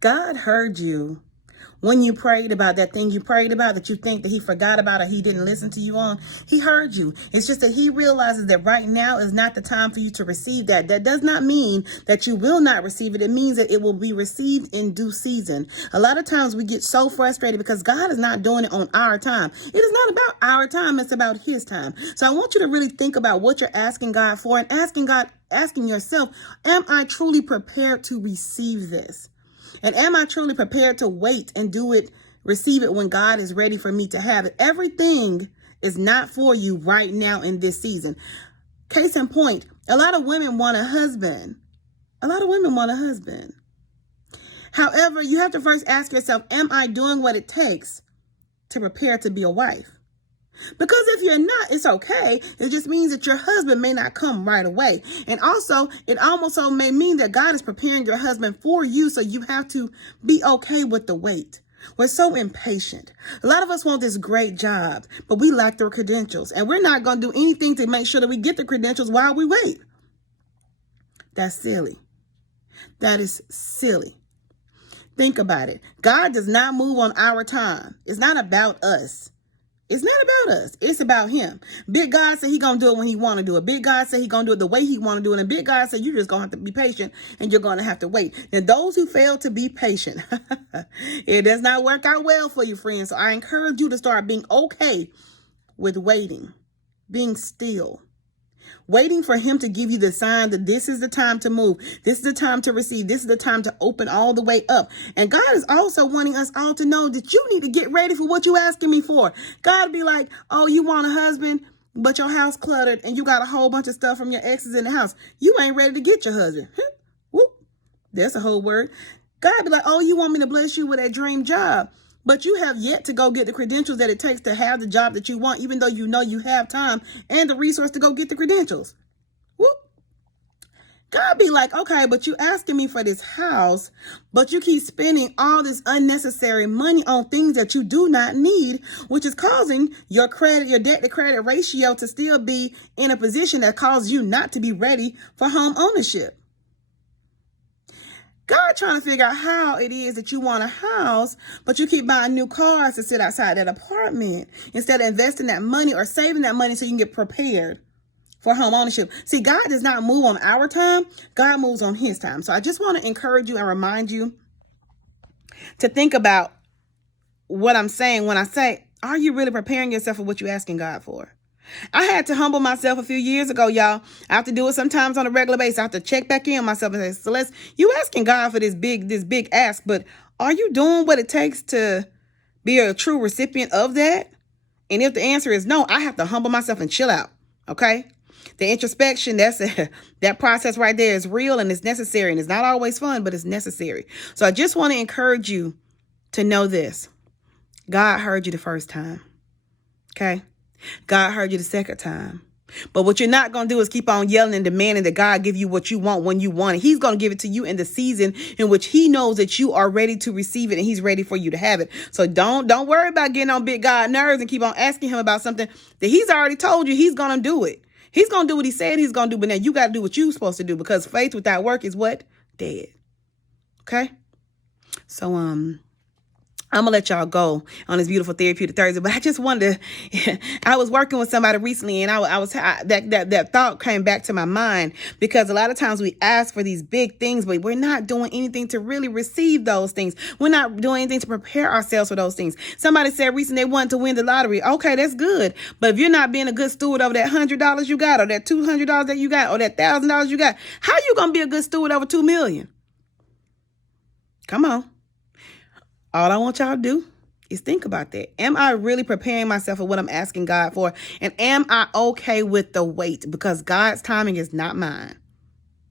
God heard you when you prayed about that thing you prayed about that you think that he forgot about or he didn't listen to you on. He heard you. It's just that he realizes that right now is not the time for you to receive that. That does not mean that you will not receive it. It means that it will be received in due season. A lot of times we get so frustrated because God is not doing it on our time. It is not about our time. It's about his time. So I want you to really think about what you're asking God for and asking yourself, am I truly prepared to receive this? And am I truly prepared to wait and receive it when God is ready for me to have it? Everything is not for you right now in this season. Case in point, a lot of women want a husband. However, you have to first ask yourself, am I doing what it takes to prepare to be a wife? Because if you're not, it's okay. It just means that your husband may not come right away. And also, it also may mean that God is preparing your husband for you, so you have to be okay with the wait. We're so impatient. A lot of us want this great job, but we lack the credentials. And we're not going to do anything to make sure that we get the credentials while we wait. That's silly. That is silly. Think about it. God does not move on our time. It's not about us. It's not about us. It's about him. Big God said he going to do it when he want to do it. Big God said he going to do it the way he want to do it. And big God said you just going to have to be patient and you're going to have to wait. And those who fail to be patient, it does not work out well for you, friends. So I encourage you to start being okay with waiting, being still. Waiting for him to give you the sign that this is the time to move. This is the time to receive. This is the time to open all the way up. And God is also wanting us all to know that you need to get ready for what you asking me for. God be like, oh, you want a husband, but your house cluttered and you got a whole bunch of stuff from your exes in the house. You ain't ready to get your husband. Whoop. That's a whole word. God be like, oh, you want me to bless you with that dream job, but you have yet to go get the credentials that it takes to have the job that you want, even though you know you have time and the resource to go get the credentials. Whoop. God be like, okay, but you asking me for this house, but you keep spending all this unnecessary money on things that you do not need, which is causing your debt to credit ratio to still be in a position that causes you not to be ready for home ownership. God trying to figure out how it is that you want a house, but you keep buying new cars to sit outside that apartment instead of investing that money or saving that money so you can get prepared for home ownership. See, God does not move on our time. God moves on his time. So I just want to encourage you and remind you to think about what I'm saying when I say, are you really preparing yourself for what you're asking God for? I had to humble myself a few years ago, y'all. I have to do it sometimes on a regular basis. I have to check back in myself and say, Celeste, you asking God for this big ask, but are you doing what it takes to be a true recipient of that? And if the answer is no, I have to humble myself and chill out. Okay? The introspection, that process right there is real and it's necessary. And it's not always fun, but it's necessary. So I just want to encourage you to know this. God heard you the first time. Okay? God heard you the second time. But what you're not going to do is keep on yelling and demanding that God give you what you want when you want it. He's going to give it to you in the season in which he knows that you are ready to receive it and he's ready for you to have it. So don't worry about getting on big God nerves and keep on asking him about something that he's already told you he's going to do it. He's going to do what he said he's going to do. But now you got to do what you're supposed to do, because faith without work is what? Dead. Okay? So, I'm going to let y'all go on this beautiful Therapeutic Thursday, but I just wanted to, I was working with somebody recently and that thought came back to my mind, because a lot of times we ask for these big things, but we're not doing anything to really receive those things. We're not doing anything to prepare ourselves for those things. Somebody said recently they wanted to win the lottery. Okay, that's good. But if you're not being a good steward over that $100 you got, or that $200 that you got, or that $1,000 you got, how you going to be a good steward over $2 million? Come on. All I want y'all to do is think about that. Am I really preparing myself for what I'm asking God for? And am I okay with the wait? Because God's timing is not mine.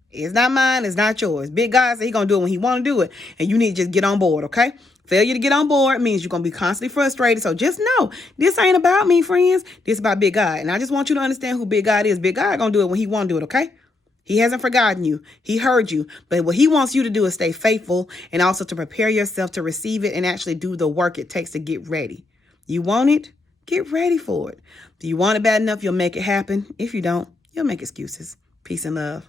It's not mine. It's not yours. Big God said he's going to do it when he want to do it. And you need to just get on board, okay? Failure to get on board means you're going to be constantly frustrated. So just know, this ain't about me, friends. This is about Big God. And I just want you to understand who Big God is. Big God going to do it when he want to do it, okay? He hasn't forgotten you. He heard you. But what he wants you to do is stay faithful and also to prepare yourself to receive it and actually do the work it takes to get ready. You want it? Get ready for it. Do you want it bad enough? You'll make it happen. If you don't, you'll make excuses. Peace and love.